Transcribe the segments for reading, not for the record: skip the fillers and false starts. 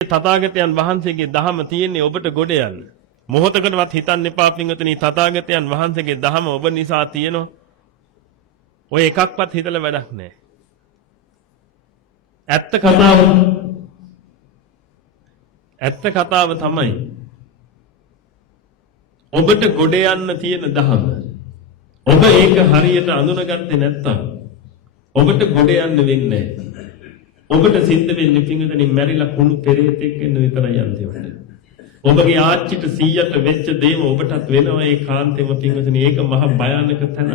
තථාගතයන් වහන්සේගේ දහම තියෙන්නේ ඔබට ගොඩ යන්න. මොහොතකටවත් හිතන්න එපා පින්වතුනි තථාගතයන් වහන්සේගේ දහම ඔබ නිසා තියෙනවා. ඔය එකක්වත් හිතලා වැඩක් නැහැ. ඇත්ත කතාව තමයි ඔබට ගොඩ යන්න තියෙන දහම. ඔබ ඒක හරියට අඳුනගත්තේ නැත්නම් ඔබට ගොඩ යන්න වෙන්නේ නැහැ. ඔබට සිද්ධ වෙන්නේ පින්වතුනි මැරිලා කුණු පෙරේතෙක් වෙන්න විතරයි අන්තිමට. ඔබගේ ආච්චිට 100ට වෙච්ච දේම ඔබටත් වෙනවා ඒ කාන්තේම පින්වතුනි. ඒක මහ භයානක තැන.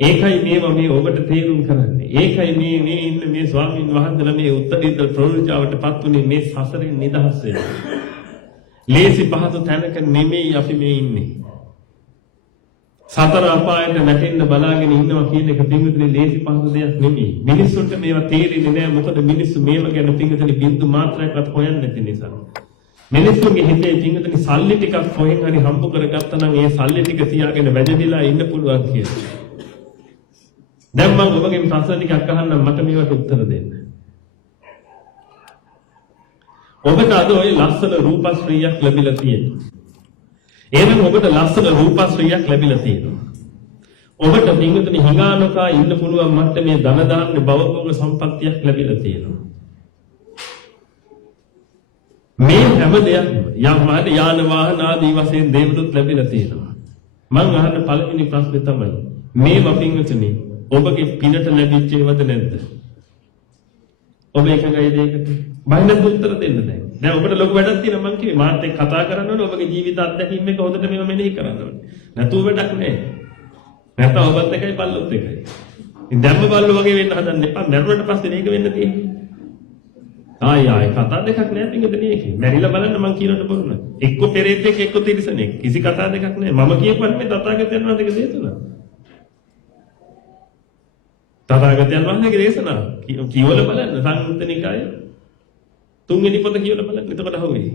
ඒකයි මේවා මේ ඔබට තේරුම් කරන්නේ. ඒකයි මේ ඉන්න මේ ස්වාමීන් වහන්සේලා මේ උත්තරීතර ප්‍රවෘජාවටපත් උනේ මේ සසරින් නිදහස් වෙන්න. ලේසි පහසු තැනක නෙමෙයි අපි මේ ඉන්නේ. සතර අපායට වැටෙන්න බලාගෙන ඉන්නවා කියන එක පින්විතනේ ලේසි පහසු දෙයක් නෙමෙයි. මිනිස්සුන්ට මේවා තේරෙන්නේ නැහැ. මොකද මිනිස්සු මේව ගැන පින්විතනේ බින්දු මාත්‍රයක්වත් හොයන්නේ නැති නිසා. මිනිස්සුන්ගේ හිතේ පින්විතනේ සල්ලි ටිකක් හොයන් හරි හම්බ කරගත්තා නම් ඒ සල්ලි ටික තියාගෙන වැජදිලා ඉන්න පුළුවන් කියලා. දැන් මම ඔබගෙන් ප්‍රශ්න ටිකක් අහන්නම් මට මේවට උත්තර දෙන්න. ඔබට අද ওই ලස්සන රූපශ්‍රීයක් ලැබිලා තියෙනවා. එහෙනම් ඔබට ලස්සන රූපශ්‍රීයක් ලැබිලා තියෙනවා. ඔබට පින්විතනේ හිඟානකා ඉන්න පුළුවන් මට්ටමේ ධන දාන්න භවභෝග සම්පත්තියක් ලැබිලා තියෙනවා. මේ හැම දෙයක්ම යම්මාට යාන වාහන ආදී වශයෙන් දේවලුත් ලැබිලා තියෙනවා. මම අහන්න පළවෙනි ප්‍රශ්නේ තමයි මේ පින්විතනේ ඔබගේ පිනට ලැබිච්ච ඒවද නැද්ද? ඔබ එකගයි දෙයකට බයිනත් උත්තර දෙන්න දැන්. දැන් ඔබට ලොකු වැඩක් තියෙනවා මං කිව්වේ මාත් එක්ක කතා කරන්න ඕනේ ඔබගේ ජීවිත අත්දැකීම් එක හොඳට මේව මෙනෙහි කරන්න ඕනේ. නැතුව වැඩක් නැහැ. නැත්නම් ඔබත් එකයි බල්ලොත් එකයි. ඉතින් දැම්ම බල්ලෝ වගේ වෙන්න හදන්න එපා. මැරුණට පස්සේ මේක වෙන්න තියෙන්නේ. ආයි කතා දෙකක් නෑ පිටින් ඒකේ. මැරිලා බලන්න මං කියනට බොරුන. එක්ක පෙරේතෙක් එක්ක තිරිසනෙක්. කිසි කතා දෙකක් නෑ. මම කියපන් මේ තථාගතයන් වහන්සේගේ දේශනා. තථාගතයන් වහන්සේගේ දේශනා කියවල බලන්න සංයුත්ත නිකාය තුන්වෙනි පොත කියවල බලන්න. එතකොට අහුවේ.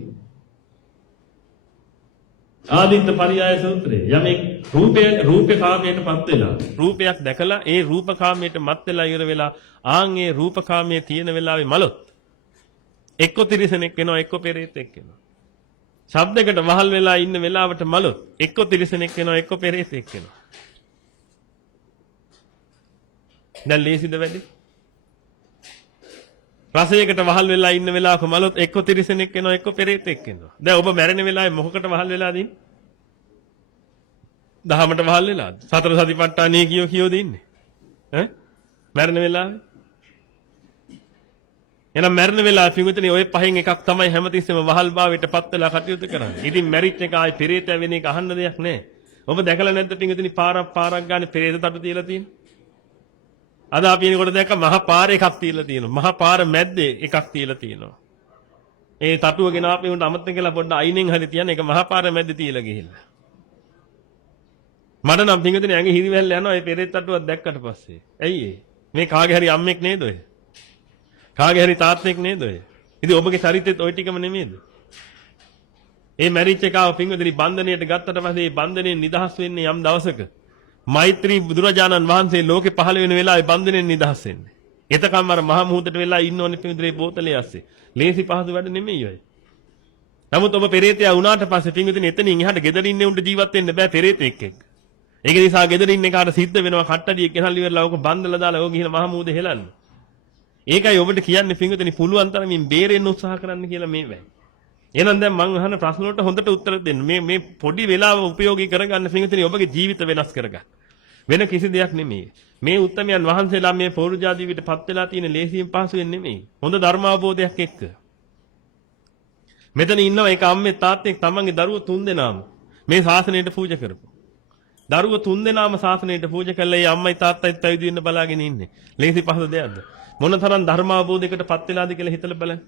ආදිත්ත පරියාය සූත්‍රයේ යමෙක් රූපේ කාමයටපත් වෙලා රූපයක් දැකලා ඒ රූප කාමයට මත් වෙලා ඉවර වෙලා ආන් ඒ රූප කාමයේ තියෙන වෙලාවේ මලොත් එක්ක තිරිසනෙක් වෙනවා එක්ක පෙරේතෙක් වෙනවා. ශබ්දයකට වහල් වෙලා ඉන්න වෙලාවට මලොත් එක්ක තිරිසනෙක් වෙනවා එක්ක පෙරේතෙක් වෙනවා. දැන් ලේසිද වැඩි? රසයකට වහල් වෙලා ඉන්න වෙලාවක මලොත් එක්ක තිරිසනෙක් වෙනවා එක්ක පෙරේතෙක් වෙනවා. දැන් ඔබ මැරෙන වෙලාවේ මොකකට වහල් වෙලාද ඉන්නේ? දහමට වහල් වෙලාද? සතර සතිපට්ඨානයේ කියෝද ඉන්නේ? ඈ? මැරෙන වෙලාවේ? එහෙනම් මැරෙන වෙලාවේ පිටුතනේ ඔය පහෙන් එකක් තමයි හැමතිස්සෙම වහල් භාවයටපත් වෙලා කටයුතු කරන්නේ. ඉතින් මැරිච් එක ආයි පෙරේතය වෙන එක අහන්න දෙයක් නැහැ. ඔබ දැකලා නැද්ද පිටුතනේ පාරක් ගන්න පෙරේත තටු තියලා තියෙන්නේ? අද අපි එනකොට දැක්ක මහා පාර එකක් තියලා තියෙනවා. මහා පාර මැද්දේ එකක් තියලා තියෙනවා. ඒ තටුව ගෙන ආපේ උන්ට අමතක කියලා පොඩ්ඩ අයිනෙන් හරි තියන එක මහා පාර මැද්දේ තියලා ගිහිල්ලා. මට නම් පිංගුතුනේ ඇඟ හිරිවැල්ල යනවා ඒ පෙරේත තටුවක් දැක්කට පස්සේ. ඇයි ඒ? මේ කාගේ හරි අම්මෙක් නේද ඔය? කාගේ හරි තාත්තෙක් නේද ඔය? ඉතින් ඔබගේ චරිතෙත් ওই ටිකම නෙමෙයිද? ඒ මැරිච් එකව පිංගුතුනේ බන්ධනයට ගත්තට පස්සේ ඒ බන්ධනයෙන් නිදහස් වෙන්නේ යම් දවසක. මෛත්‍රී බුදුරජාණන් වහන්සේ ලෝකේ පහළ වෙන වෙලාවේ බන්ධනෙන් නිදහස් වෙන්නේ. එතකම් අර මහා මුහුදට වෙලා ඉන්න ඕනේ පිටුදේ බෝතලේ ඇස්සේ. ලේසි පහසු වැඩ නෙමෙයි ඔය. නමුත් ඔබ පෙරේතයා වුණාට පස්සේ පිටුදින එතනින් එහාට ගෙදර ඉන්නේ උන්ට ජීවත් වෙන්න බෑ පෙරේතෙක් එක්ක. ඒක නිසා ගෙදර ඉන්න එකාට සිද්ධ වෙනවා කට්ටඩියක් ගෙනල්ලා ඉවරලා ඕක බන්දලා දාලා ඕක ගිහින් මහා මුහුදේ හෙලන්න. ඒකයි ඔබට කියන්නේ පිටුදින පුළුවන් තරමින් බේරෙන්න උත්සාහ කරන්න කියලා මේ වෙයි. එහෙනම් දැන් මම අහන ප්‍රශ්න වලට හොඳට උත්තර දෙන්න. මේ පොඩි වෙලාව උපයෝගී කරගන්න පිටුදින ඔබගේ ජීවිත වෙනස් කරගන්න. වෙන කිසි දෙයක් නෙමෙයි. මේ උත්තමයන් වහන්සේලා මේ පෞරුජා ජීවිතපත් වෙලා තියෙන ලේසියෙන් පහසුවෙන් නෙමෙයි. හොඳ ධර්ම අවබෝධයක් එක්ක. මෙතන ඉන්නවා එක අම්මේ තාත්තෙක් තමන්ගේ දරුවෝ 3 දෙනාම මේ ශාසනයට පූජා කරපු. දරුවෝ 3 දෙනාම ශාසනයට පූජා කළා. ඒ අම්මයි තාත්තයි පැවිදි වෙන්න බලාගෙන ඉන්නේ. ලේසි පහසු දෙයක්ද? මොනතරම් ධර්ම අවබෝධයකටපත් වෙලාද කියලා හිතලා බලන්න.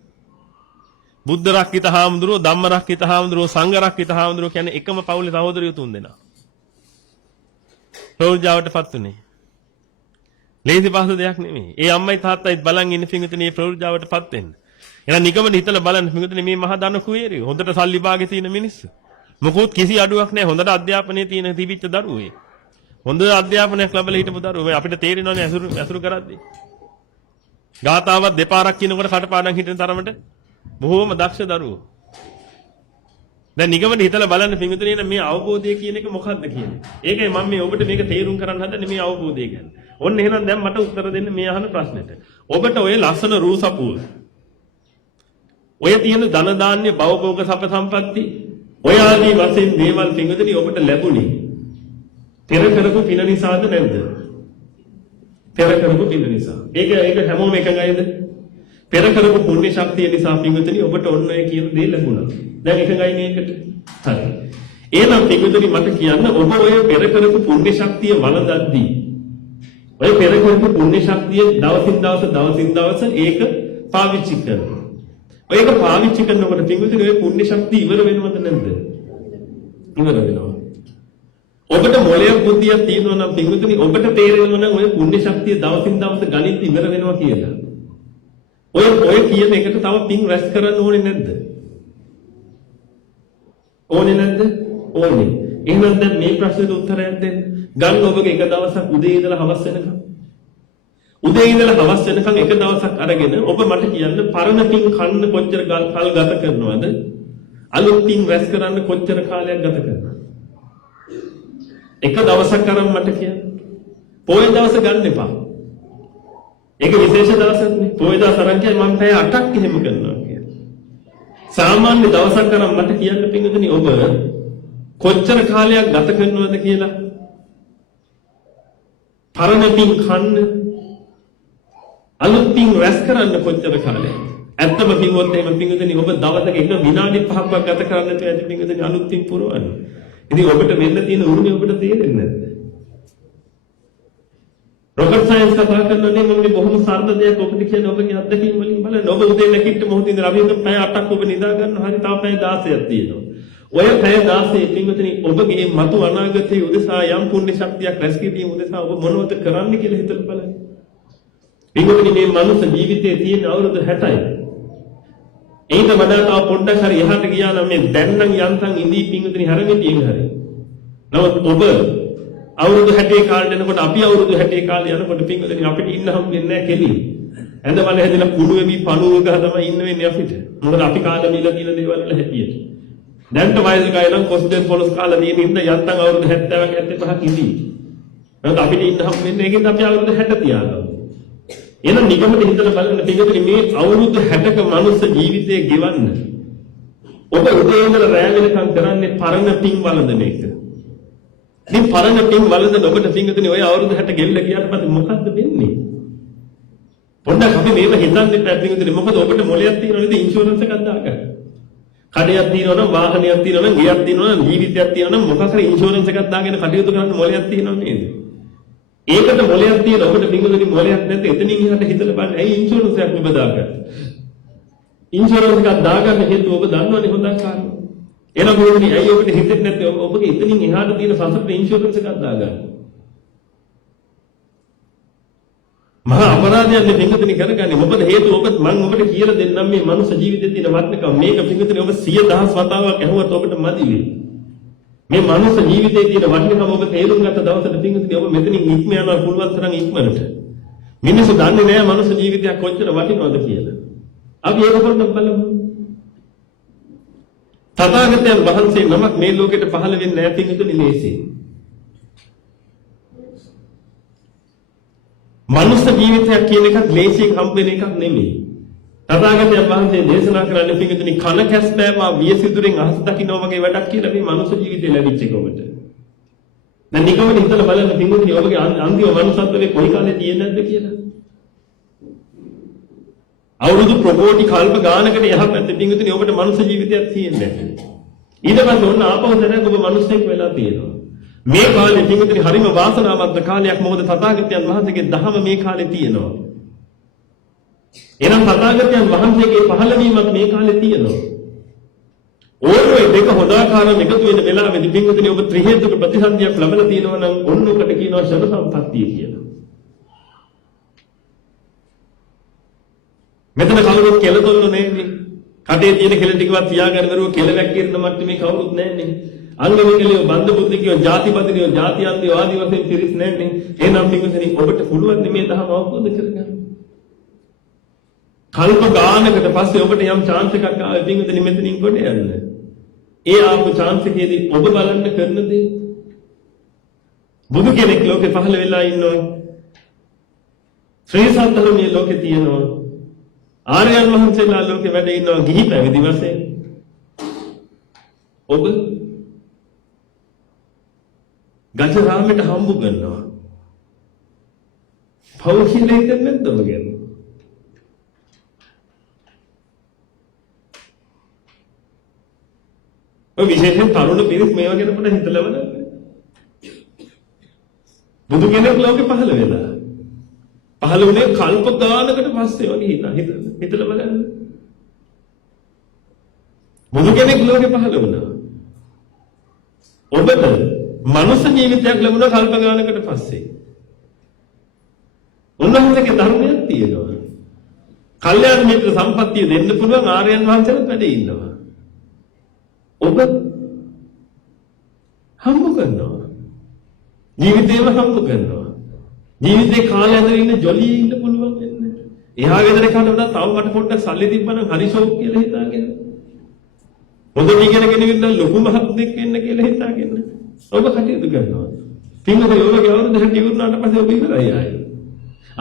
බුද්ධ රක්කිත හාමුදුරුවෝ, ධම්ම රක්කිත හාමුදුරුවෝ, සංඝ රක්කිත හාමුදුරුවෝ කියන්නේ එකම පවුලේ සහෝදරයෝ 3 දෙනා. ප්‍රවෘජාවටපත් උනේ. ලේසි පහසු දෙයක් නෙමෙයි. ඒ අම්මයි තාත්තයිත් බලන් ඉන්න පිංගුතුනේ මේ ප්‍රවෘජාවටපත් වෙන්න. එහෙනම් නිකමන හිතලා බලන්න පිංගුතුනේ මේ මහා ධන කුවේරිය. හොඳට සල්ලි භාගේ තියෙන මිනිස්සු. මොකොත් කිසි අඩුවක් නැහැ. හොඳට අධ්‍යාපනයේ තියෙන තිබිච්ච දරුවෝ. හොඳ අධ්‍යාපනයක් ලැබලා හිටපු දරුවෝ. අපිට තේරෙනවනේ ඇසුරු කරද්දී. ගාතාවක් දෙපාරක් කියනකොට කටපාඩම් හිටින තරමට බොහෝම දක්ෂ දරුවෝ. දැන් නිගමන හිතලා බලන්න පින්විතනේ මේ අවබෝධය කියන එක මොකක්ද කියන්නේ. ඒකයි මම මේ ඔබට මේක තේරුම් කරන්න හදන්නේ මේ අවබෝධය ගැන. ඔන්න එහෙනම් දැන් මට උත්තර දෙන්න මේ අහන ප්‍රශ්නෙට. ඔබට ඔය ලස්සන රූ සපුව. ඔය තියෙන ධන දාන්‍ය භවභෝග සප සම්පatti ඔය ආදී වශයෙන් දේවල් පින්විතනේ ඔබට ලැබුණේ. පෙර කරපු පින නිසාද නැද්ද? පෙර කරපු පින නිසා. ඒක හැමෝම එකගයිද? පෙර කරපු පුණ්‍ය ශක්තිය නිසා පින්විතනි ඔබට ඔන්න ඔය කියන දේ ලැබුණා. දැන් එකගයි මේකට. හරි. එහෙනම් පින්විතනි මට කියන්න ඔබ ඔය පෙර කරපු පුණ්‍ය ශක්තිය වළඳද්දී ඔය පෙර කරපු පුණ්‍ය ශක්තිය දවසින් දවස ඒක පාවිච්චි කරනවා. ඔයක පාවිච්චි කරනකොට පින්විතනි ඔය පුණ්‍ය ශක්තිය ඉවර වෙනවද නැද්ද? ඉවර වෙනවා. ඔබට මොලයක් බුද්ධියක් තියෙනවා නම් පින්විතනි ඔබට තේරෙනවා නම් ඔය පුණ්‍ය ශක්තිය දවසින් දවස ගණිත ඉවර වෙනවා කියලා. ඔය කියන එකට තව පින් රැස් කරන්න ඕනේ නැද්ද? ඕනේ නැද්ද? ඕනේ. එහෙනම් දැන් මේ ප්‍රශ්නෙට උත්තරයක් දෙන්න. ගන්න ඔබගේ එක දවසක් උදේ ඉඳලා හවස වෙනකම්. උදේ ඉඳලා හවස වෙනකම් එක දවසක් අරගෙන ඔබ මට කියන්න පරණ පින් කන්න කොච්චර කල් ගත කරනවද? අලුත් පින් රැස් කරන්න කොච්චර කාලයක් ගත කරනවද? එක දවසක් අරන් මට කියන්න. පොය දවස ගන්න එපා. ඒක විශේෂ දවසක් නේ. පොය දවස් අරන් කියයි මම පැය 8ක් එහෙම කරනවා කියලා. සාමාන්‍ය දවසක් අරන් මට කියන්න පින්වතුනි ඔබ කොච්චර කාලයක් ගත කරනවද කියලා. පරණ පින් කන්න අලුත් පින් රැස් කරන්න කොච්චර කාලයක්. ඇත්තම කිව්වොත් එහෙම පින්වතුනි ඔබ දවසක එක විනාඩි 5ක් ගත කරන්න නැතුව ඇති පින්වතුනි අලුත් පින් පුරවන්න. ඉතින් ඔබට වෙන්න තියෙන උරුමය ඔබට තේරෙන්නේ නැද්ද? රොකට් සයන්ස් කතා කරනනේ මම බොහොම සරල දෙයක් ඔබට කියන්නේ ඔබගේ අත්දැකීම් වලින් බලන්න. ඔබ උදේ නැගිට මොහොතින් ඉඳලා අපි හිතමු පැය 8ක් ඔබ නිදා ගන්නවා. හරි තාම පැය 16ක් තියෙනවා. ඔය පැය 16 පින්වතුනි ඔබගේ මතු අනාගතයේ උදෙසා යම් පුණ්‍ය ශක්තියක් රැස් කිරීම උදෙසා ඔබ මොනවද කරන්න කියලා හිතලා බලන්න. පින්වතුනි මේ මනුස්ස ජීවිතයේ තියෙන අවුරුදු 60යි. ඒක වඩා තව පොඩ්ඩක් හරි එහාට ගියා නම් මේ දැන් නම් යන්තම් ඉඳී පින්වතුනි හැරෙමිටියෙන් හරි. නමුත් ඔබ අවුරුදු 60 කාලේ යනකොට අපි අවුරුදු 60 කාලේ යනකොට පින්වතුනි අපිට ඉන්න හම් වෙන්නේ නැහැ කෙලි. ඇඳවල හැදෙන කුණු වෙවි පණුව ගහ තමයි ඉන්න වෙන්නේ අපිට. මොකද අපි කාලේ දීලා තියෙන දේවල් වල හැටියට. දැන්ට වයස ගාය නම් කොස්දෙන් පොලස් කාලා තියෙන ඉන්න යන්තම් අවුරුදු 70ක් 75ක් ඉඳී. නමුත් අපිට ඉන්න හම් වෙන්නේ ඒකෙන් අපි අවුරුදු 60 තියාගමු. එහෙනම් නිගමන හිතලා බලන්න පිටුපිට මේ අවුරුදු 60ක මනුස්ස ජීවිතය ගෙවන්න ඔබ උදේ ඉඳලා රැ වෙනකම් කරන්නේ පරණ පින් වළඳන එක. මේ පරණ පින් වළඳන ඔබට පින්තුනේ ඔය අවුරුදු 60 ගෙල්ල ගියාට පස්සේ මොකද්ද වෙන්නේ? පොඩ්ඩක් අපි මේව හිතන්න ඉන්න පින්තුනේ මොකද ඔබට මොලයක් තියෙනවා නේද ඉන්ෂුරන්ස් එකක් දාගන්න. කඩයක් තියෙනවා නම් වාහනයක් තියෙනවා නම් ගෙයක් තියෙනවා නම් ජීවිතයක් තියෙනවා නම් මොකක් හරි ඉන්ෂුරන්ස් එකක් දාගෙන කටයුතු කරන්න මොලයක් තියෙනවා නේද? ඒකට මොලයක් තියෙන ඔබට පින්වතුනි මොලයක් නැත්නම් එතනින් එහාට හිතලා බලන්න ඇයි ඉන්ෂුරන්ස් එකක් ඔබ දාගන්නේ? ඉන්ෂුරන්ස් එකක් දාගන්න හේතුව ඔබ දන්නවනේ හොඳක් කාරණා. එහෙනම් මොකද ඇයි ඔබට හිතෙන්නේ නැත්නම් ඔබගේ එතනින් එහාට තියෙන සසරට ඉන්ෂුරන්ස් එකක් දාගන්න? මහා අපරාධයක් නේ පින්වතුනි කරගන්නේ. මොකද හේතුව ඔබ මම ඔබට කියලා දෙන්නම් මේ මනුෂ්‍ය ජීවිතයේ තියෙන වටිනකම මේක පින්වතුනි ඔබ 100,000 වතාවක් ඇහුවත් ඔබට මදි වෙයි. මේ මනුස්ස ජීවිතයේ තියෙන වටිනකම ඔබ තේරුම් ගත්ත දවසට පින්වතුනි ඔබ මෙතනින් ඉක්ම යනවා පුළුවන් තරම් ඉක්මනට. මිනිස්සු දන්නේ නැහැ මනුස්ස ජීවිතයක් කොච්චර වටිනවද කියලා. අපි ඒක පොඩ්ඩක් බලමු. තථාගතයන් වහන්සේ නමක් මේ ලෝකෙට පහළ වෙන්නේ නැහැ පින්වතුනි ලේසි. මනුස්ස ජීවිතයක් කියන එකත් ලේසියෙන් හම්බෙන එකක් නෙමෙයි. තථාගතයන් වහන්සේ දේශනා කරන්නේ පින්වතුනි කන කැස් බෑවා වියසිදුරෙන් අහස දකින්න වගේ වැඩක් කියලා මේ මනුස්ස ජීවිතේ ලැබිච්ච එක ඔබට. දැන් නිකම්ම හිතලා බලන්න පින්වතුනි ඔබගේ අන්තිම මනුස්සත්වයේ කොයි කාලේ තියෙන්නේ නැද්ද කියලා. අවුරුදු ප්‍රකෝටි කල්ප ගානකට යහපැත්තේ පින්වතුනි ඔබට මනුස්ස ජීවිතයක් තියෙන්නේ නැහැ. ඊට පස්සේ ඔන්න ආපහු දැනග ඔබ මනුස්සෙක් වෙලා තියෙනවා. මේ කාලේ පින්වතුනි හරිම වාසනාවන්ත කාලයක් මොකද තථාගතයන් වහන්සේගේ දහම මේ කාලේ තියෙනවා. එනම් තථාගතයන් වහන්සේගේ පහළවීමක් මේ කාලේ තියෙනවා. ඕනෝයි දෙක හොදාකාරව එකතු වෙන වෙලාවෙදි පින්වතුනි ඔබ ත්‍රි හේතුක ප්‍රතිසන්දියක් ලැබලා තියෙනවා නම් ඔන්න ඔකට කියනවා ශර සම්පත්තිය කියලා. මෙතන කවුරුත් කෙලතොල්ල නැන්නේ. කටේ තියෙන කෙල ටිකවත් තියාගෙන වරුව කෙල වැක්කිරන මට්ටමේ කවුරුත් නැන්නේ. අංගවිකලියෝ බන්ද බුද්ධිකයෝ ජාතිපතිකයෝ ජාතියන්තියෝ ආදි වශයෙන් පිරිස් නැන්නේ. එහෙනම් පින්වතුනි ඔබට පුළුවන් මේ දහම අවබෝධ කරගන්න. කල්ප ගානකට පස්සේ ඔබට යම් chance එකක් ආවේ පින්විතනි මෙතනින් කොට යන්න. ඒ ආපු chance එකේදී ඔබ බලන්න කරන දේ බුදු කෙනෙක් ලෝකේ පහළ වෙලා ඉන්නවා. ශ්‍රී සද්ධර්මයේ ලෝකේ තියෙනවා. ආර්යයන් වහන්සේලා ලෝකේ වැඩ ඉන්නවා ගිහි පැවිදි වශයෙන්. ඔබ ගජරාමයට හම්බ කරනවා. පව් කියලා හිතන්නේ නැද්ද ඔබ කියන්නේ? ඔය විශේෂයෙන් තරුණ පිරිස් මේවා ගැන පොඩ්ඩක් හිතලා බලන්න. බුදු කෙනෙක් ලෝකේ පහළ වෙලා. පහළ වුණේ කල්ප ගානකට පස්සේ වගේ හිතලා බලන්න. බුදු කෙනෙක් ලෝකේ පහළ වුණා. ඔබට මනුෂ්‍ය ජීවිතයක් ලැබුණා කල්ප ගානකට පස්සේ. උන්වහන්සේගේ ධර්මයක් තියෙනවා. කල්යාණ මිත්‍ර සම්පත්තිය දෙන්න පුළුවන් ආර්යයන් වහන්සේලා වැඩ ඉන්නවා. ඔබ හම්බ කරනවා. ජීවිතේම හම්බ කරනවා. ජීවිතේ කාලය ඇතුළේ ඉන්න ජොලියේ ඉන්න පුළුවන් වෙන්නේ. එහා ගෙදර කාට වඩා තව මට පොඩ්ඩක් සල්ලි තිබ්බනම් හරි ෂෝක් කියලා හිතාගෙන. හොඳ ඉගෙන ගෙනවින්න ලොකු මහත්ෙක් වෙන්න කියලා හිතාගෙන. ඔබ කටයුතු කරනවා. පින්වතුනි ඔබගේ අවුරුදු 60 ඉවරනාට පස්සේ ඔබ ඉවරයි ආයේ.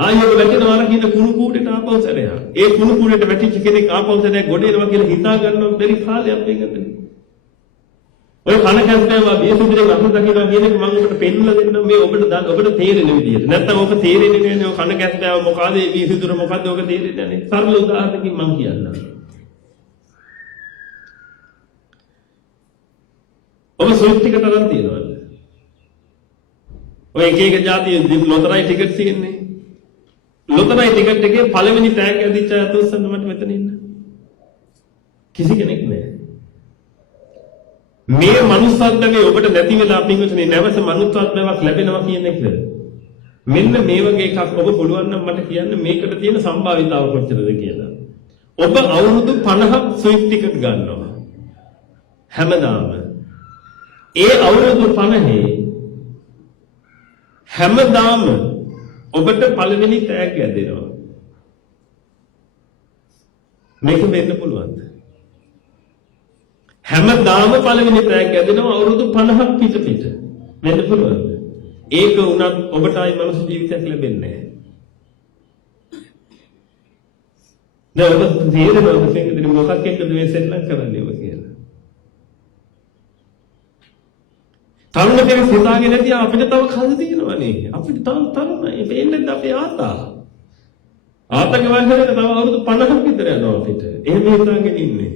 ආයෙ ඔබ වැටෙනවා කියන කුණු කූඩේට ආපහු සැරයක්. ඒ කුණු කූඩේට වැටිච්ච කෙනෙක් ආපහු සැරයක් ගොඩ එනවා කියලා හිතා ගන්නව බැරි කාලයක් මේකට. ඔය කන කැස්ටෑව බියසුදිරේ වහන දකිනවා කියන එක මම ඔබට පෙන්නලා දෙන්නම් මේ ඔබට තේරෙන විදිහට. නැත්තම් ඔක තේරෙන්නේ නැහැ ඔය කන කැස්ටෑව මොකද ඒ බියසුදිර මොකද්ද ඔක තේරෙන්නේ නැහැ. සරල උදාහරණකින් මම කියන්නම්. ඔබ සොයිට් ටිකට් අරන් තියනවද? ඔය එක එක જાතිය ලොතරැයි ටිකට් තියෙන්නේ. ලොතරැයි ටිකට් එකේ පළවෙනි තෑග්ග ඇදිච්ච අය අතොස්සන්න මට මෙතන ඉන්න. කිසි කෙනෙක් නැහැ. මේ මනුස්සත්වයේ ඔබට නැති වෙලා පින්වතුනි නැවත මනුස්සත්වයක් ලැබෙනවා කියන එක. මෙන්න මේ වගේ එකක් ඔබ පුළුවන් නම් මට කියන්න මේකට තියෙන සම්භාවිතාව කොච්චරද කියලා. ඔබ අවුරුදු 50ක් සොයිට් ටිකට් ගන්නවා. හැමදාම. ඒ අවුරුදු 50 හැමදාම ඔබට පළවෙනි තෑග්ග ඇදෙනවා. මේක වෙන්න පුළුවන්ද? හැමදාම පළවෙනි තෑග්ග ඇදෙනවා අවුරුදු 50ක් පිට. වෙන්න පුළුවන්ද? ඒක උනත් ඔබට ආයි මනුස්ස ජීවිතයක් ලැබෙන්නේ නැහැ. දැන් ඔබ තේරෙනවද පින්වතුනි මොකක් එක්කද මේ සෙල්ලම් කරන්නේ ඔබ කියලා? තරුණ කෙනෙක් හිතාගෙන නැති අපිට තව කල් තියෙනවනේ. අපිට තව තරුණයි. වෙන්නේ අපේ ආතා. ආතගේ වයසට තව අවුරුදු 50ක් විතර යනවා අපිට. එහෙම හිතාගෙන ඉන්නේ.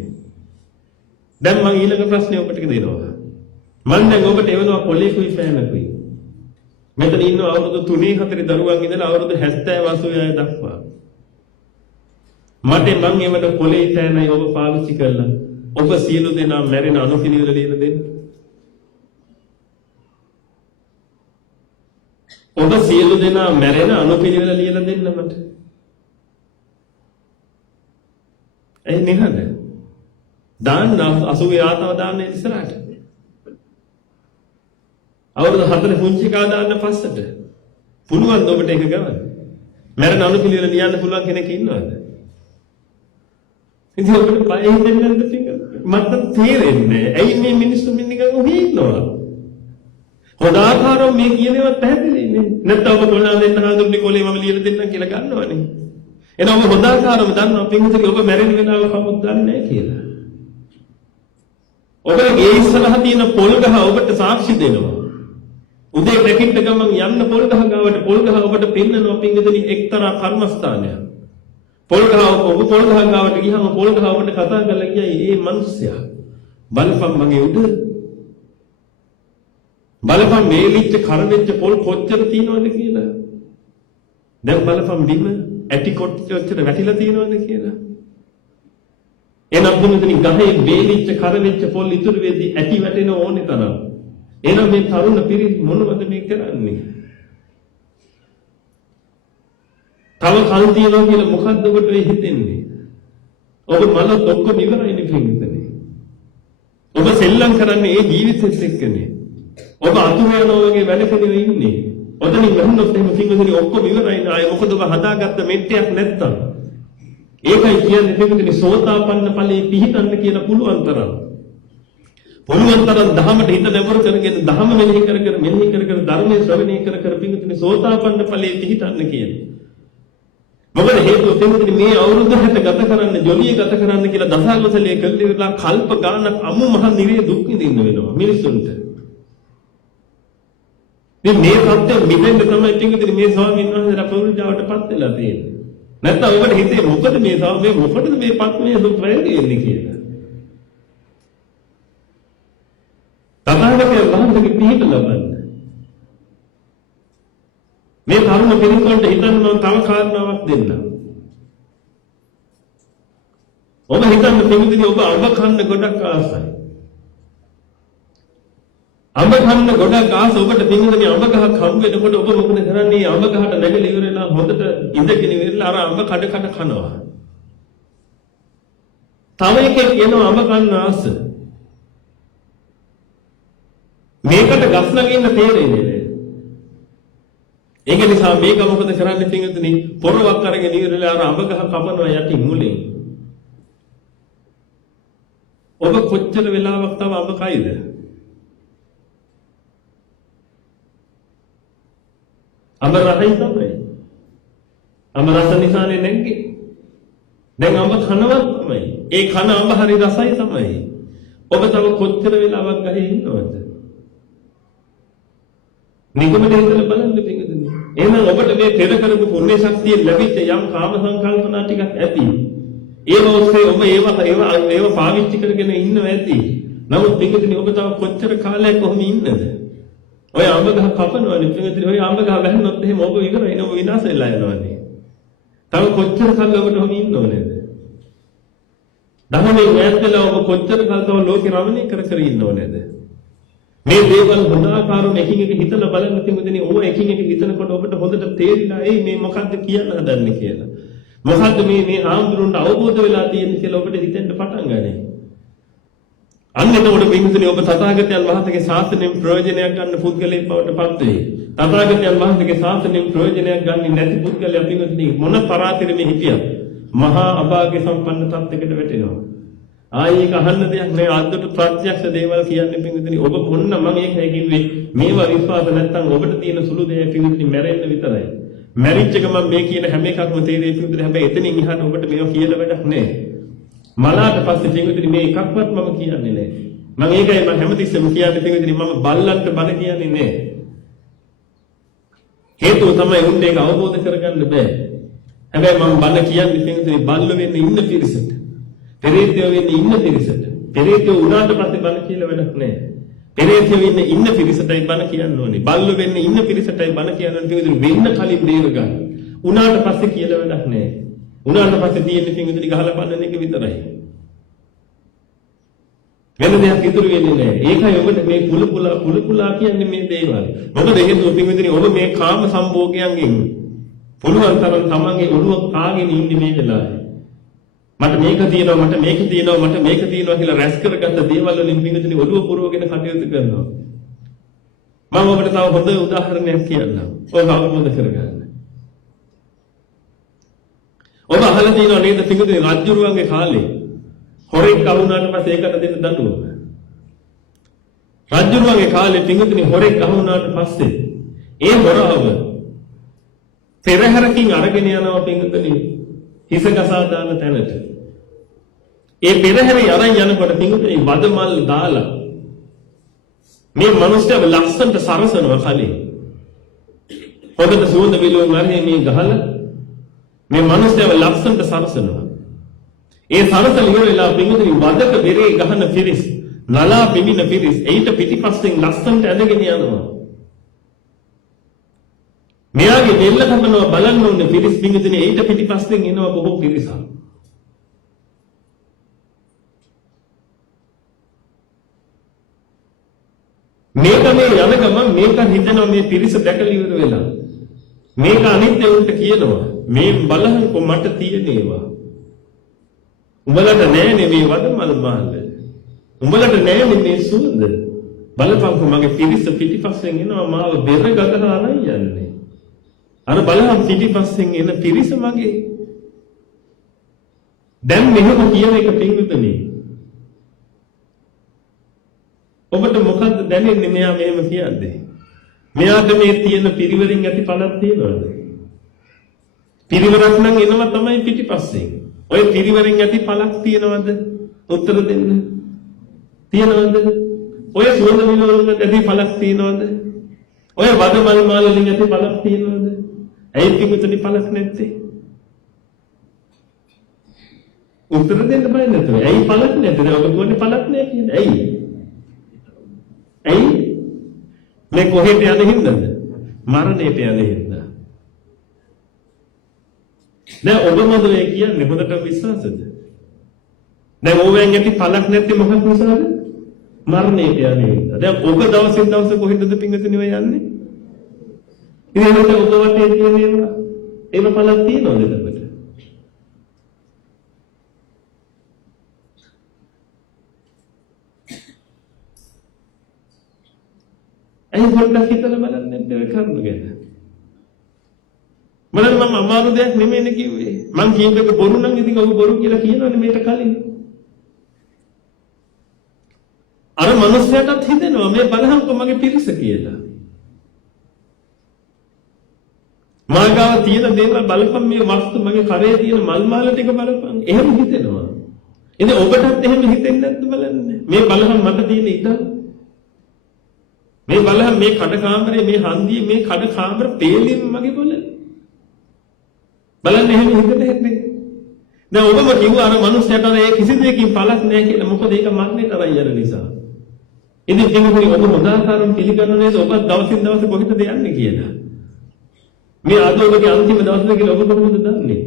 දැන් මම ඊළඟ ප්‍රශ්නේ ඔබට දෙනවා. මම දැන් ඔබට එවනවා පොලිකුයි ෆෑනකුයි. මෙතන ඉන්න අවුරුදු 3-4 දරුවන් ඉඳලා අවුරුදු 70 80 දක්වා. මට මං එවන පොලේ තෑනයි ඔබ පාවිච්චි කළා. ඔබ සියලු දෙනා මැරෙන අනුපිළිවෙල ලියලා දෙන්න. ඔබ සියලු දෙනා මැරෙන අනුපිළිවෙල ලියලා දෙන්න මට. එයි නේද? දාන්න 80 ආතව දාන්න ඉස්සරහට. අවුරුදු 4 පුංචි කා දාන්න පස්සට. පුළුවන් ඔබට ඒක ගන්න. මැරෙන අනුපිළිවෙල ලියන්න පුළුවන් කෙනෙක් ඉන්නවද? ඉතින් ඔබට බය හිතෙන්නේ නැද්ද ටික? මට තේරෙන්නේ. ඇයි මේ මිනිස්සු මෙන්න නිකන් ඔහේ ඉන්නවා? හොඳ ආකාරව මේ කියනේවත් පැහැදිලි නේ. නැත්නම් ඔබ කොල්ලන් දෙන්න හඳුන්නේ කොලේ මම ලියලා දෙන්නම් කියලා ගන්නවනේ. එහෙනම් ඔබ හොඳ ආකාරව දන්නවා පින්විතේ ඔබ මැරෙන වෙලාව කවුරුත් දන්නේ නැහැ කියලා. ඔබගේ ඉස්සරහ තියෙන පොල් ගහ ඔබට සාක්ෂි දෙනවා. උදේ රැකිට ගමන් යන්න පොල් ගහ ගාවට පොල් ගහ ඔබට පෙන්නනවා පින්විතේ එක්තරා කර්මස්ථානයක්. පොල් ගහ ඔබ පොල් ගහ ගාවට ගියාම පොල් ගහ ඔබට කතා කරලා කියයි මේ මිනිස්සයා බලපන් මගේ උඩ බලපන් මේලිච්ච කරවෙච්ච පොල් කොච්චර තියෙනවද කියලා. දැන් බලපන් බිම ඇටි කොච්චර වැටිලා තියෙනවද කියලා. එනම් දුමුදින ගහේ මේලිච්ච කරවෙච්ච පොල් ඉතුරු වෙද්දි ඇටි වැටෙන ඕනේ තරම්. එනම් මේ තරුණ පිරිස් මොනවද මේ කරන්නේ? තව කල් තියනවා කියලා මොකද්ද ඔබට හිතෙන්නේ? ඔබ මලත් ඔක්කොම ඉවරයිනේ පිටින්නේ. ඔබ සෙල්ලම් කරන්නේ ඒ ජීවිතෙත් එක්කනේ. ඔබ අතුරයනවා වගේ වැඩකගෙන ඉන්නේ. ඔතනින් ගහන්නොත් එහෙම පිටින්නේ ඔක්කොම ඉවරයි නේ. ආයේ මොකද ඔබ හදාගත්ත මෙට්ටයක් නැත්තම්. ඒකයි කියන්නේ පිටුදින සෝතාපන්න ඵලයේ පිහිටන්න කියලා පුළුවන් තරම්. පුළුවන් තරම් ධහමට හිත නැඹුරු කරගෙන ධහම මෙනෙහි කර කර ධර්මයේ ශ්‍රවණය කර කර පිටුදින සෝතාපන්න ඵලයේ පිහිටන්න කියලා. මොකද හේතුව පිටුදින මේ අවුරුදු 60 ගත කරන්න ජොලිය ගත කරන්න කියලා දසාකුසලයේ කල්ලිලා කල්ප ගානක් අමු මහ නිරේ දුක් විඳින්න වෙනවා මිනිසුන්ට. මේ සත්‍ය මිදෙන්න තමයි පිටුදින මේ ස්වාමීන් වහන්සේලා ප්‍රවෘජාවටපත් වෙලා තියෙන්නේ. නැත්නම් ඔබට හිතේ මොකද මේ මොකටද මේ පත්මේ දුක් වෙන්නේ කියලා. තථාගතයන් වහන්සේගේ පිහිට ලබන්න. මේ ධර්ම පිළිගන්න හිතන්න මම තව කාරණාවක් දෙන්නම්. ඔබ හිතන්න පිළිගන්නේ ඔබ අඹ කන්න ගොඩක් ආසයි. අඹ කන්න ගොඩක් ආස ඔබට පිළිගන්නේ අඹ ගහක් හම්බ වෙනකොට ඔබ මොකද කරන්නේ? අඹ ගහට නැගලා ඉවරලා හොඳට ඉඳගෙන ඉවරලා අර අඹ කඩ කනවා. තව එකෙක් එනවා අඹ කන්න ආස. මේකට ගස් නගින්න තේරෙන්නේ නැහැ. ඒක නිසා මේක මොකද කරන්නේ පින්වතුනි? පොරවක් අරගෙන ඉවරලා අර අඹ ගහ කපනවා යටින් මුලින්. ඔබ කොච්චර වෙලාවක් තව අඹ කයිද? අඹ රසයි තමයි. අඹ රස නිසානේ නැග්ගේ. දැන් අඹ කනවා තමයි. ඒ කන අඹ හරි රසයි තමයි. ඔබ තව කොච්චර වෙලාවක් ගහේ ඉන්නවද? නිගමනය හිතලා බලන්න පිටුදිනේ. එහෙනම් ඔබට මේ පෙර කරපු පුණ්‍ය ශක්තිය ලැබිච්ච යම් කාම සංකල්පනා ටිකක් ඇති. ඒව ඔස්සේ ඔබ ඒව පාවිච්චි කරගෙන ඉන්නව ඇති. නමුත් පිටුදිනේ ඔබ තව කොච්චර කාලයක් කොහොම ඉන්නද? ඔය අඹ ගහ කපනවනේ පිටුදිනේ. ඔය අඹ ගහ වැහුනොත් එහෙම ඔබ ඉවරයි නේ. ඔබ විනාශ වෙලා යනවානේ. තව කොච්චර කාලයක් ඔබට ඔහොම ඉන්න ඕනේද? ධර්මයේ වැයදලා ඔබ කොච්චර කාලයක් තව ලෝකේ රමණීය කර ඉන්න ඕනේද? මේ දේවල් හොඳාකාරව එකින් එක හිතලා බලන්න තිබුණේ ඕව එකින් එක හිතනකොට ඔබට හොඳට තේරිලා එයි මේ මොකද්ද කියන්න හදන්නේ කියලා. මොකද්ද මේ ආම්දුරුන්ට අවබෝධ වෙලා තියෙන්නේ කියලා ඔබට හිතෙන්න පටන් ගන්නේ. අන්න එතකොට පින්තුනේ ඔබ තථාගතයන් වහන්සේගේ ශාසනයෙන් ප්‍රයෝජනයක් ගන්න පුද්ගලයෙක් බවට පත් වෙයි. තථාගතයන් වහන්සේගේ ශාසනයෙන් ප්‍රයෝජනයක් ගන්නේ නැති පුද්ගලයා පින්තුනේ මොන පරාතිරෙම හිටියත් මහා අභාග්‍ය සම්පන්න තත්යකට වැටෙනවා. ආයෙක අහන්න දෙයක් නෑ. අද්දට ප්‍රත්‍යක්ෂ දේවල් කියන්නේ පින්විතනි ඔබ මොන්න මම ඒකයි කිව්වේ මේවා විශ්වාස නැත්තම් ඔබට තියෙන සුළු දේ පින්විතනි මැරෙන්න විතරයි. මැරිච්ච ගමන් මේ කියන හැම එකක්ම තේරෙයි පින්විතනි. හැබැයි එතනින් එහාට ඔබට මේවා කියලා වැඩක් නෑ. මලාට පස්සේ පින්විතනි මේ එකක්වත් මම කියන්නේ නෑ. මම ඒකයි මම හැමතිස්සෙම කියන්නේ පින්විතනි මම බල්ලන්ට බන කියන්නේ නෑ. හේතුව තමයි උන්ට ඒක අවබෝධ කරගන්න බෑ. හැබැයි මම බන කියන්නේ පින්විතනි බල්ල වෙන්න ඉන්න පිරිසට. පෙරේතයෝ වෙන්නේ ඉන්න පිරිසට. පෙරේතයෝ උනාට පස්සේ බණ කියලා වැඩක් නැහැ. පෙරේතයෝ වෙන්නේ ඉන්න පිරිසටයි බණ කියන්න ඕනේ. බල්ලෝ වෙන්නේ ඉන්න පිරිසටයි බණ කියන්න ඕනේ. වෙන්න කලින් දේව ගන්න. උනාට පස්සේ කියලා වැඩක් නැහැ. උනාට පස්සේ තියෙන්නේ පින්විතනි ගහලා බලන එක විතරයි. වෙන දෙයක් ඉතුරු වෙන්නේ නැහැ. ඒකයි ඔබට මේ කුල පුලා කියන්නේ මේ දේවල්. මොකද හේතුව පින්විතනි ඔබ මේ කාම සම්භෝගයන්ගෙන් පුළුවන් තරම් තමන්ගේ ඔළුව කාගෙන ඉන්නේ මේ වෙලාවේ. මට මේක තියෙනවා මට මේක තියෙනවා මට මේක තියෙනවා කියලා රැස් කරගත්ත දේවල් වලින් පින්විතනි ඔළුව පුරවගෙන කටයුතු කරනවා. මම ඔබට තව හොඳ උදාහරණයක් කියන්නම්. ඔය අවබෝධ කරගන්න. ඔබ අහලා තියෙනව නේද පින්විතනි රජුරුවන්ගේ කාලේ හොරෙක් අහුණාට පස්සේ ඒකට දෙන්න දඬුවම. රජුරුවන්ගේ කාලේ පින්විතනි හොරෙක් අහුණාට පස්සේ ඒ හොරව පෙරහැරකින් අරගෙන යනවා පින්විතනි හිස ගසා දාන තැනට. ඒ පෙරහැරේ අරන් යනකොට පින්විතනි වදමල් දාලා මේ මිනිස්සුව ලස්සනට සරසනවා කලින්. හොඳට සුවඳ විලවුන් අරගෙන මේ ගහලා මේ මිනිස්සුව ලස්සනට සරසනවා. ඒ සරසල ඉවරලා පින්විතනි වදක බෙරේ ගහන පිරිස් නලා පිමින පිරිස් ඊට පිටිපස්සෙන් ලස්සනට ඇදගෙන යනවා. මෙයාගේ දෙල්ල කපනවා බලන්න ඕනේ පිරිස් පින්විතනි ඊට පිටිපස්සෙන් එනවා බොහෝ පිරිසක්. මේක මේ යන ගමන් මේක හිතනවා මේ පිරිස දැකලා ඉවර වෙලා. මේක අනිත් උන්ට කියනවා මේ බලහන්කො මට තියෙන ඒවා. උඹලට නෑනේ මේ වදමල් මාල. උඹලට නෑනේ මේ සුවඳ. බලපංකො මගේ පිරිස පිටිපස්සෙන් එනවා මාව බෙර ගගහලා අරන් යන්නේ. අර බලහන් පිටිපස්සෙන් එන පිරිස මගේ. දැන් මෙහෙම කියන එක පින්විතනේ. ඔබට මොකද්ද දැනෙන්නේ මෙයා මෙහෙම කියද්දී? මෙයාට මේ තියෙන පිරිවරින් ඇති පළක් තියනවද? පිරිවරක් නම් එනවා තමයි පිටිපස්සෙන්. ඔය පිරිවරින් ඇති පළක් තියනවද? උත්තර දෙන්න. තියනවද? ඔය සුවඳ විලවුන් ඇති පළක් තියනවද? ඔය වදමල් මාල වලින් ඇති පළක් තියනවද? ඇයි පිටුතනි පළක් නැත්තේ? උත්තර දෙන්න බෑ නේද? ඇයි පළක් නැත්තේ? ඔබ කියන්නේ පළක් නැහැ කියන්නේ. ඇයි? ඇයි? මේ කොහෙට යන හින්දාද? මරණයට යන හින්දා. දැන් ඔබ මොකද කියන්නේ? හොඳට විශ්වාසද? දැන් ඕවෙන් ඇති පළක් නැත්තේ මොකක් නිසාද? මරණයට යන හින්දා. දැන් ඔබ දවසින් දවස කොහෙටද පිංගුතුනි ඔය යන්නේ? ඉතින් ඔබ වටේ තියෙන ඒවා පළක් තියනවද එතකොට? ඇයි පොඩ්ඩක් හිතලා බලන්න නැද්ද ඔය කරුණ ගැන? මම අමාරු දෙයක් නෙමෙයිනේ කිව්වේ. මං කියපු එක බොරු නම් ඉතින් ඔබ බොරු කියලා කියනවනේ මේකට කලින්. අර මනුස්සයාටත් හිතෙනවා මේ බලහන්කො මගේ පිරිස කියලා. මාගාව තියෙන දේවල් බලපන් මේ වස්තු මගේ කරේ තියෙන මල් මාල ටික බලපන්. එහෙම හිතෙනවා. ඉතින් ඔබටත් එහෙම හිතෙන්නේ නැද්ද බලන්න. මේ බලහන් මට තියෙන ඉඩම් මේ බලහන් මේ කඩ කාමරේ මේ හන්දියේ මේ කඩ කාමර තේලින් මගේ බලන්න එහෙම හිතෙන්නේ නැද්ද? දැන් ඔබම කිව්වා අර මනුස්සයාට ඒ කිසි දෙයකින් පළක් නැහැ කියලා. මොකද ඒක මරණයට අරයි යන නිසා. ඉතින් කිව්වොත් ඔබ හොදාකාරම් පිළිගන්න නේද? ඔබ දවසින් දවස කොහෙටද යන්නේ කියලා. මේ අද ඔබගේ අන්තිම දවසද කියලා ඔබ කොහොමද දන්නේ?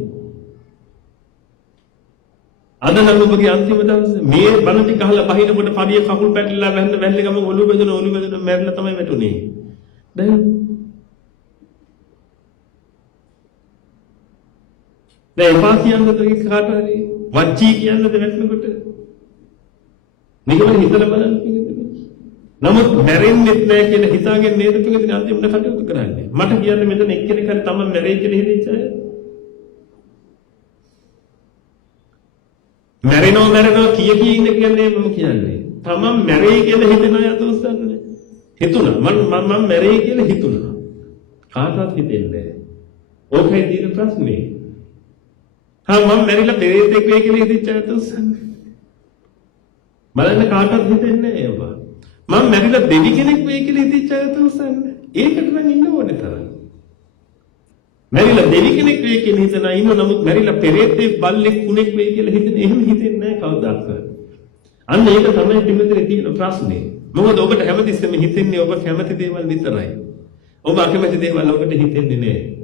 අද නම් ඔබගේ අන්තිම දවස මේ බණ ටික අහලා බහිනකොට පඩිය කකුල් පැටලලා වැල්ලේ ගම ඔලුව බෙදන මැරලා තමයි වැටුනේ. දැන් එපා කියන්නද කාට හරි වච්චී කියන්නද වැටෙනකොට නිකම්ම හිතලා බලන්න පිළිගන්න. නමුත් මැරෙන්නෙත් නැහැ කියලා හිතාගෙන නේද පිළිගන්න අන්තිමට කටයුතු කරන්නේ. මට කියන්න මෙතන එක්කෙනෙක් හරි තමන් මැරෙයි කියලා හිතෙච්ච අය මැරෙනවා කිය ඉන්න කියන්නේ මම කියන්නේ. තමන් මැරෙයි කියලා හිතන අය අතොස්සන්නේ. හිතුණා මම මැරෙයි කියලා හිතුණා. කාටවත් හිතෙන්නේ නැහැ. ඕකයි තියෙන ප්‍රශ්නේ. මම මැරිලා පෙරේතෙක් වෙයි කියලා හිතච්ච අය අතොස්සන්නේ. බලන්න කාටවත් හිතෙන්නේ නැහැ ඒවා. මම මැරිලා දෙවි කෙනෙක් වෙයි කියලා හිතච්ච අය අතොස්සන්නේ. ඒකට නම් ඉන්න ඕනේ තරම්. මැරිලා දෙවි කෙනෙක් වෙයි කියලා හිතන අය ඉන්න නමුත් මැරිලා පෙරේතෙක් බල්ලෙක් කුණෙක් වෙයි කියලා හිතන එහෙම හිතෙන්නේ නැහැ කවදාවත්. අන්න ඒක තමයි පිළිතුරේ තියෙන ප්‍රශ්නේ. මොකද ඔබට හැමතිස්සෙම හිතෙන්නේ ඔබ කැමති දේවල් විතරයි. ඔබ අකමැති දේවල් ඔබට හිතෙන්නේ නැහැ.